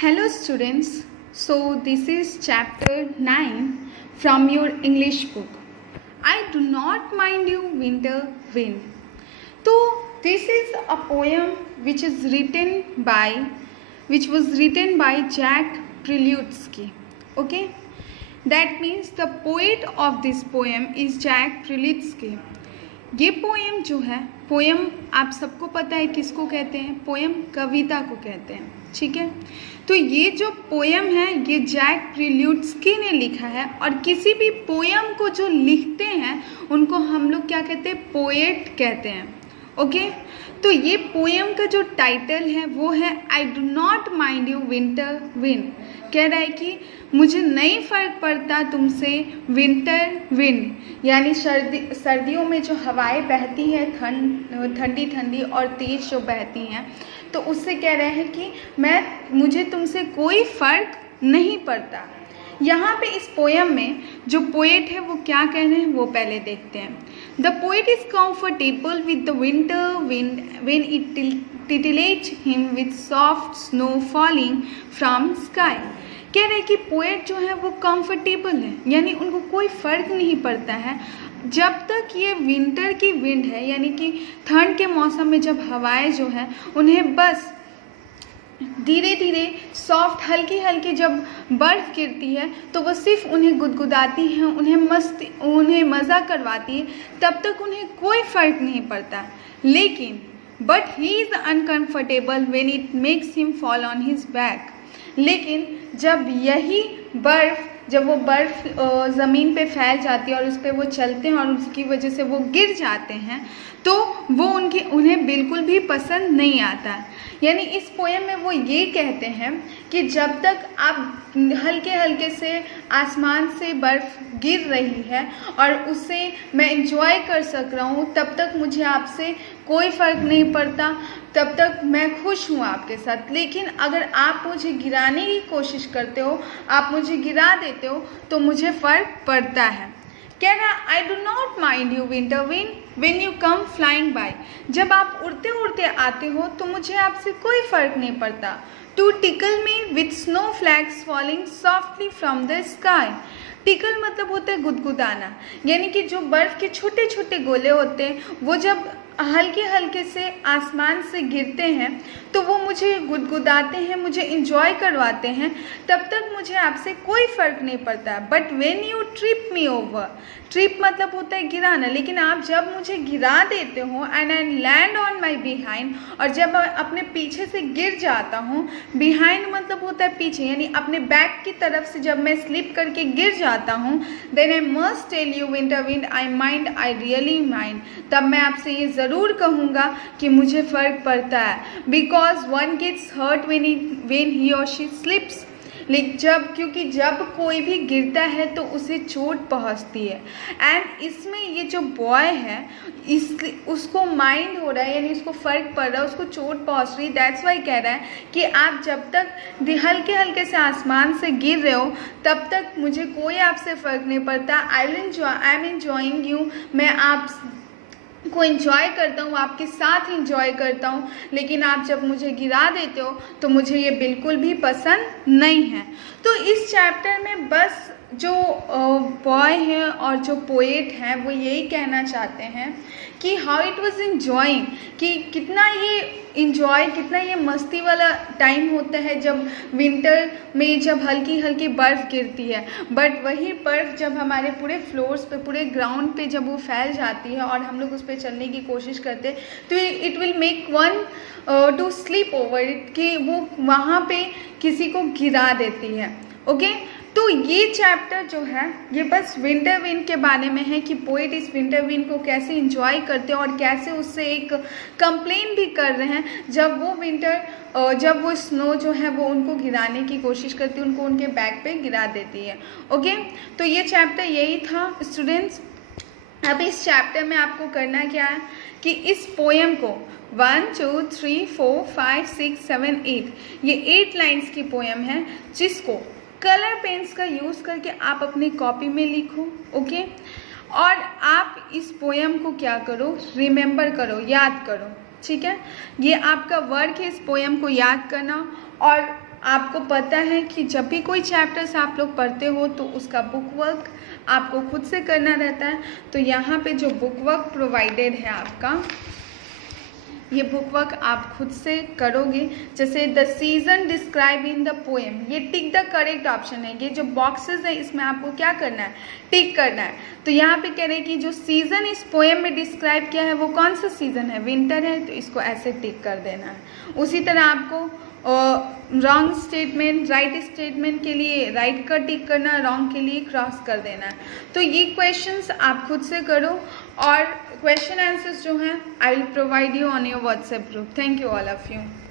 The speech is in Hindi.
Hello students, so this is chapter 9 from your English book. I do not mind you winter wind. So this is a poem which was written by Jack Prelutsky. Okay, that means the poet of this poem is Jack Prelutsky. ये पोएम जो है, पोएम आप सबको पता है किसको कहते हैं, पोएम कविता को कहते हैं, ठीक है। तो ये जो पोएम है ये जैक प्रिल्यूट्स्की ने लिखा है, और किसी भी पोएम को जो लिखते हैं उनको हम लोग क्या कहते हैं, पोएट कहते हैं। ओके, तो ये पोएम का जो टाइटल है वो है आई do not mind you winter wind. कह रहा है कि मुझे नहीं फ़र्क पड़ता तुमसे विंटर विंड, यानी सर्दियों में जो हवाएं बहती हैं, ठंडी ठंडी और तेज़ जो बहती हैं, तो उससे कह रहे हैं कि मुझे तुमसे कोई फ़र्क नहीं पड़ता। यहाँ पे इस पोएम में जो पोएट है वो क्या कह रहे हैं वो पहले देखते हैं। The poet is comfortable with the winter wind when it titillates him with soft snow falling from sky. कह रहे हैं कि पोएट जो है वो कंफर्टेबल है, यानी उनको कोई फ़र्क नहीं पड़ता है जब तक ये विंटर की विंड है, यानी कि ठंड के मौसम में जब हवाएं जो हैं उन्हें बस धीरे धीरे सॉफ्ट हल्की हल्की जब बर्फ़ गिरती है तो वो सिर्फ उन्हें गुदगुदाती हैं, उन्हें मज़ा करवाती है, तब तक उन्हें कोई फ़र्क नहीं पड़ता। लेकिन but he is uncomfortable when it makes him fall on his back. लेकिन जब वो बर्फ़ ज़मीन पे फैल जाती है और उस पर वो चलते हैं और उसकी वजह से वो गिर जाते हैं, तो वो उन्हें बिल्कुल भी पसंद नहीं आता। यानी इस पोएम में वो ये कहते हैं कि जब तक आप हल्के हल्के से आसमान से बर्फ़ गिर रही है और उसे मैं एंजॉय कर सक रहा हूँ, तब तक मुझे आपसे कोई फ़र्क नहीं पड़ता, तब तक मैं खुश हूँ आपके साथ। लेकिन अगर आप मुझे गिराने की कोशिश करते हो, आप मुझे गिरा देते हो, तो मुझे फ़र्क पड़ता है। कह रहा I do not mind you winter wind when you come flying by. जब आप उड़ते उड़ते आते हो तो मुझे आपसे कोई फ़र्क नहीं पड़ता। To tickle me with snow flakes falling softly from the sky. Tickle मतलब होता है गुदगुदाना, यानी कि जो बर्फ़ के छोटे छोटे गोले होते हैं वो जब हल्के हल्के से आसमान से गिरते हैं तो वो मुझे गुदगुदाते हैं, मुझे इंजॉय करवाते हैं, तब तक मुझे आपसे कोई फ़र्क नहीं पड़ता। But when you trip me over, trip मतलब होता है गिराना, लेकिन आप जब मुझे गिरा देते हो and I land on my behind, और जब अपने पीछे से गिर जाता हूँ, बिहाइंड मतलब होता है पीछे, यानी अपने बैक की तरफ से जब मैं स्लिप करके गिर जाता हूँ, then I must tell you winter wind I mind, I really mind. तब मैं आपसे ये ज़रूर कहूँगा कि मुझे फ़र्क पड़ता है, because one gets hurt when he और शी स्लिप्स। क्योंकि जब कोई भी गिरता है तो उसे चोट पहुंचती है। एंड इसमें ये जो बॉय है उसको माइंड हो रहा है, यानी उसको फ़र्क पड़ रहा है, उसको चोट पहुंच रही। दैट्स वाई कह रहा है कि आप जब तक हल्के हल्के से आसमान से गिर रहे हो तब तक मुझे कोई आपसे फ़र्क नहीं पड़ता। आई एम एंजॉइंग यू, मैं आप को एंजॉय करता हूँ, आपके साथ एंजॉय करता हूँ, लेकिन आप जब मुझे गिरा देते हो तो मुझे ये बिल्कुल भी पसंद नहीं है। तो इस चैप्टर में बस जो बॉय है और जो पोएट हैं वो यही कहना चाहते हैं कि हाउ इट वाज एंजॉइंग, कि कितना ये मस्ती वाला टाइम होता है जब विंटर में जब हल्की हल्की बर्फ़ गिरती है। बट वही बर्फ़ जब हमारे पूरे फ्लोर्स पे, पूरे ग्राउंड पे जब वो फैल जाती है और हम लोग उस पर चलने की कोशिश करते हैं तो it will make one two sleep over it, कि वो वहाँ पे किसी को गिरा देती है। ओके, तो ये चैप्टर जो है ये बस विंटर विंड के बारे में है कि पोएट इस विंटर विंड को कैसे एंजॉय करते हैं और कैसे उससे एक कंप्लेन भी कर रहे हैं जब वो स्नो जो है वो उनको गिराने की कोशिश करती है, उनको उनके बैक पे गिरा देती है। ओके, तो ये चैप्टर यही था स्टूडेंट्स। अब इस चैप्टर में आपको करना क्या है कि इस पोएम को 1 2 3 4 5 6 7 8 ये 8 लाइन्स की पोएम है, जिसको कलर पेन्स का यूज़ करके आप अपनी कॉपी में लिखो। ओके, और आप इस पोएम को क्या करो, रिमेंबर करो, याद करो। ठीक है, ये आपका वर्क है इस पोएम को याद करना, और आपको पता है कि जब भी कोई चैप्टर्स आप लोग पढ़ते हो तो उसका बुक वर्क आपको खुद से करना रहता है। तो यहाँ पे जो बुक वर्क प्रोवाइडेड है आपका, ये बुक वर्क आप खुद से करोगे। जैसे the season describe in the poem, ये टिक द करेक्ट ऑप्शन है। ये जो बॉक्सेस है इसमें आपको क्या करना है, टिक करना है। तो यहाँ पे कह रहे हैं कि जो सीज़न इस पोएम में डिस्क्राइब किया है वो कौन सा सीज़न है, विंटर है, तो इसको ऐसे टिक कर देना है। उसी तरह आपको रॉन्ग स्टेटमेंट राइट स्टेटमेंट के लिए राइट का टिक करना, रॉन्ग के लिए क्रॉस कर देना है। तो ये क्वेश्चंस आप खुद से करो और क्वेश्चन आंसर्स जो हैं I will provide you on your WhatsApp group. Thank you all of you.